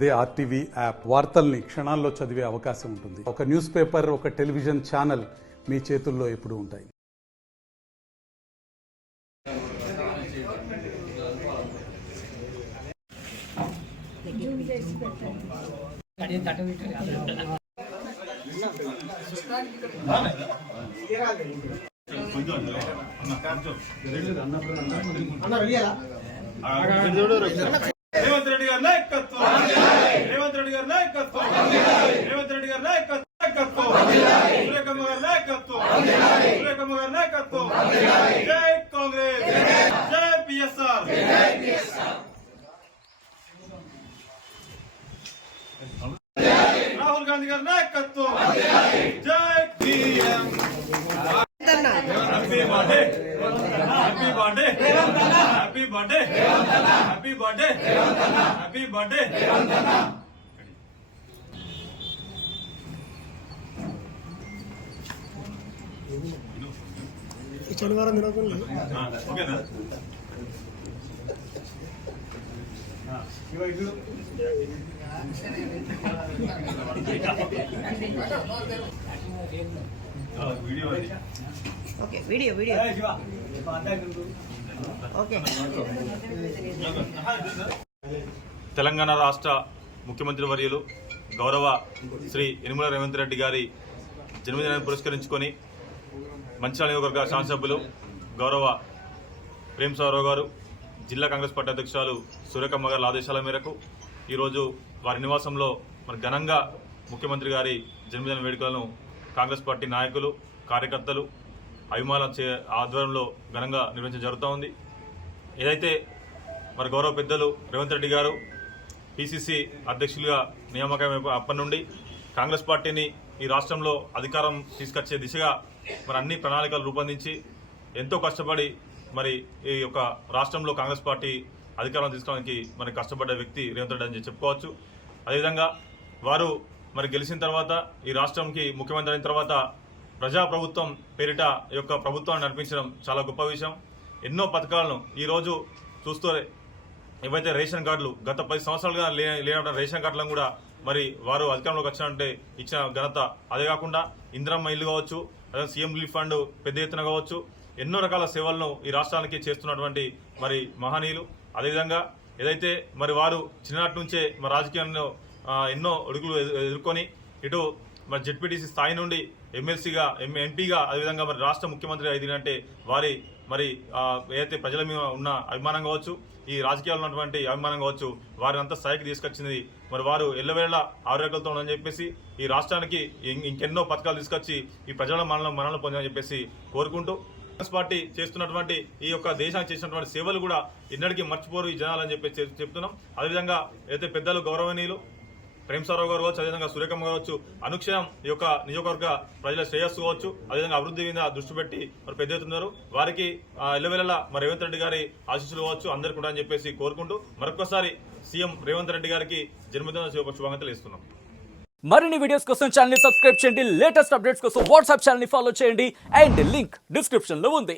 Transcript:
అదే RTV app వార్తల్ని క్షణాల్లో చదివే అవకాశం ఉంటుంది. ఒక న్యూస్ పేపర్, ఒక టెలివిజన్ ఛానల్ మీ చేతుల్లో ఎప్పుడూ ఉంటాయి. రేవంత్ రెడ్డి గారి నాయకత్వం, రేవంత్ రెడ్డి గారి నాయకత్వం, రేవంత్ రెడ్డి గారి నాయకత్వం, సురేఖమ్మ గారి నాయకత్వం, సురేఖమ్మ గారి నాయకత్వం. జై కాంగ్రెస్, జై పిఎస్ఆర్. రాహుల్ గాంధీ గారి నాయకత్వం. జై PM. Happy birthday, happy birthday, happy birthday, happy birthday, happy birthday. శనివారం తినకుండా ఓకేనా? Okay video okay. తెలంగాణ రాష్ట్ర ముఖ్యమంత్రి వర్యులు గౌరవ శ్రీ యనుమల రేవంత్ రెడ్డి గారి జన్మదినాన్ని పురస్కరించుకొని మంచిర్యాల నియోజకవర్గ శాసనసభ్యులు గౌరవ ప్రేమసాగరరావు గారు, జిల్లా కాంగ్రెస్ పార్టీ అధ్యక్షురాలు సురేఖమ్మ గారి ఆదేశాల మేరకు ఈరోజు వారి నివాసంలో మరి ఘనంగా ముఖ్యమంత్రి గారి జన్మదిన వేడుకలను కాంగ్రెస్ పార్టీ నాయకులు, కార్యకర్తలు, అభిమానుల ఆధ్వర్యంలో ఘనంగా నిర్వహించడం జరుగుతూ ఉంది. ఏదైతే మరి గౌరవ పెద్దలు రేవంత్ రెడ్డి గారు పిసిసి అధ్యక్షులుగా నియామకం అప్పటి నుండి కాంగ్రెస్ పార్టీని ఈ రాష్ట్రంలో అధికారం తీసుకొచ్చే దిశగా మరి అన్ని ప్రణాళికలు రూపొందించి ఎంతో కష్టపడి మరి ఈ యొక్క రాష్ట్రంలో కాంగ్రెస్ పార్టీ అధికారం తీసుకోవడానికి మరి కష్టపడ్డ వ్యక్తి రేవంత్ రెడ్డి అని చెప్పుకోవచ్చు. అదేవిధంగా వారు మరి గెలిచిన తర్వాత ఈ రాష్ట్రంకి ముఖ్యమంత్రి అయిన తర్వాత ప్రజాప్రభుత్వం పేరిట ఈ యొక్క ప్రభుత్వాన్ని నడిపించడం చాలా గొప్ప విషయం. ఎన్నో పథకాలను ఈరోజు చూస్తూ ఏవైతే రేషన్ కార్డులు గత 10 సంవత్సరాలుగా లేనటువంటి రేషన్ కార్డులను కూడా మరి వారు అధికారంలోకి వచ్చినంటే ఇచ్చిన ఘనత. అదే కాకుండా ఇందిరమ్మ ఇల్లు కావచ్చు, అదే సీఎం రిలీఫ్ ఫండ్ పెద్ద ఎత్తున కావచ్చు, ఎన్నో రకాల సేవలను ఈ రాష్ట్రానికి చేస్తున్నటువంటి మరి మహనీయులు. అదేవిధంగా ఏదైతే మరి వారు చిన్ననాటి నుంచే మరి రాజకీయంలో ఎన్నో అడుగులు ఎదుర్కొని ఇటు మరి జెడ్పీటీసీ స్థాయి నుండి ఎమ్మెల్సీగా, ఎంపీగా, అదేవిధంగా మరి రాష్ట్ర ముఖ్యమంత్రిగా ఎదిగినంటే వారి మరి ఏదైతే ప్రజల మీద ఉన్న అభిమానం కావచ్చు, ఈ రాజకీయాల్లో ఉన్నటువంటి అభిమానం కావచ్చు, వారిని అంతా స్థాయికి తీసుకొచ్చింది. మరి వారు ఎల్లవేళ ఆరోగ్యాలతో ఉందని చెప్పేసి ఈ రాష్ట్రానికి ఇంకెన్నో పథకాలు తీసుకొచ్చి ఈ ప్రజల మనల్ని పొందని చెప్పేసి కోరుకుంటూ కాంగ్రెస్ పార్టీ చేస్తున్నటువంటి ఈ యొక్క దేశానికి చేసినటువంటి సేవలు కూడా ఎన్నటికీ మర్చిపోరు ఈ జనాలని చెప్పేసి చెప్తున్నాం. అదేవిధంగా అయితే పెద్దలు గౌరవనీయులు ప్రేమసాగరరావు గారు కావచ్చు, అదేవిధంగా సురేఖమ్మ కావచ్చు, అనుక్షణం ఈ యొక్క నియోజకవర్గ ప్రజల శ్రేయస్సు కావచ్చు, అదేవిధంగా అభివృద్ధి మీద దృష్టి పెట్టి మరి పెద్ద ఎత్తున్నారు. వారికి ఎల్లవేళలా మరి రేవంత్ రెడ్డి గారి ఆశీస్సులు కావచ్చు అందరికీ కూడా అని చెప్పేసి కోరుకుంటూ మరొకసారి సీఎం రేవంత్ రెడ్డి గారికి జన్మదిన శుభాకాంక్షలు ఇస్తున్నాం. మరిన్ని వీడియోస్ కోసం ఛానల్ ని సబ్స్క్రైబ్ చేయండి, లేటెస్ట్ అప్డేట్స్ కోసం వాట్సాప్ ఛానల్ ని ఫాలో చేయండి అండ్ లింక్ డిస్క్రిప్షన్ లో ఉంది.